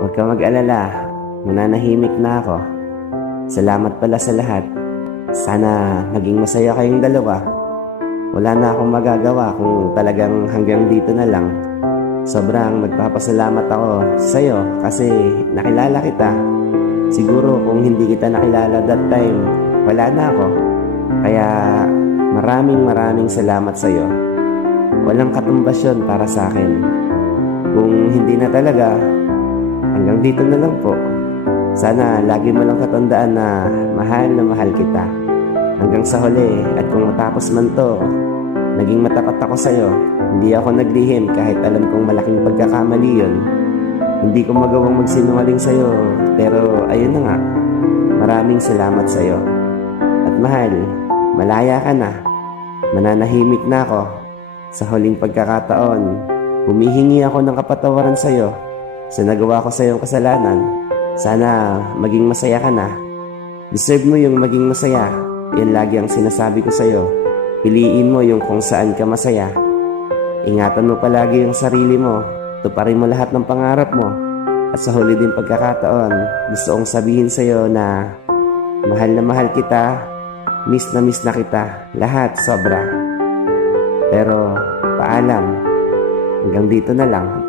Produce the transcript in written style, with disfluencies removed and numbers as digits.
Huwag ka mag-alala. Mananahimik na ako. Salamat pala sa lahat. Sana naging masaya kayong dalawa. Wala na akong magagawa kung talagang hanggang dito na lang. Sobrang magpapasalamat ako sa'yo kasi nakilala kita. Siguro kung hindi kita nakilala that time, wala na ako. Kaya maraming salamat sa'yo. Walang katumbasyon para sa akin. Kung hindi na talaga, hanggang dito na lang po. Sana lagi mo lang katandaan na mahal kita. Hanggang sa huli, at kung matapos man to, naging matapat ako sa'yo. Hindi ako naglihim kahit alam kong malaking pagkakamali yun. Hindi ko magawang magsinungaling sa'yo, pero ayun na nga. Maraming salamat sa'yo. At mahal, malaya ka na. Mananahimik na ako. Sa huling pagkakataon, humihingi ako ng kapatawaran sa'yo sa nagawa ko sa'yong kasalanan. Sana maging masaya ka na. Deserve mo yung maging masaya. Yan lagi ang sinasabi ko sa'yo. Piliin mo yung kung saan ka masaya. Ingatan mo palagi yung sarili mo. Tuparin mo lahat ng pangarap mo. At sa huli din pagkakataon, gusto kong sabihin sa'yo na mahal na mahal kita. Miss na kita. Lahat sobra. Pero paalam. Hanggang dito na lang.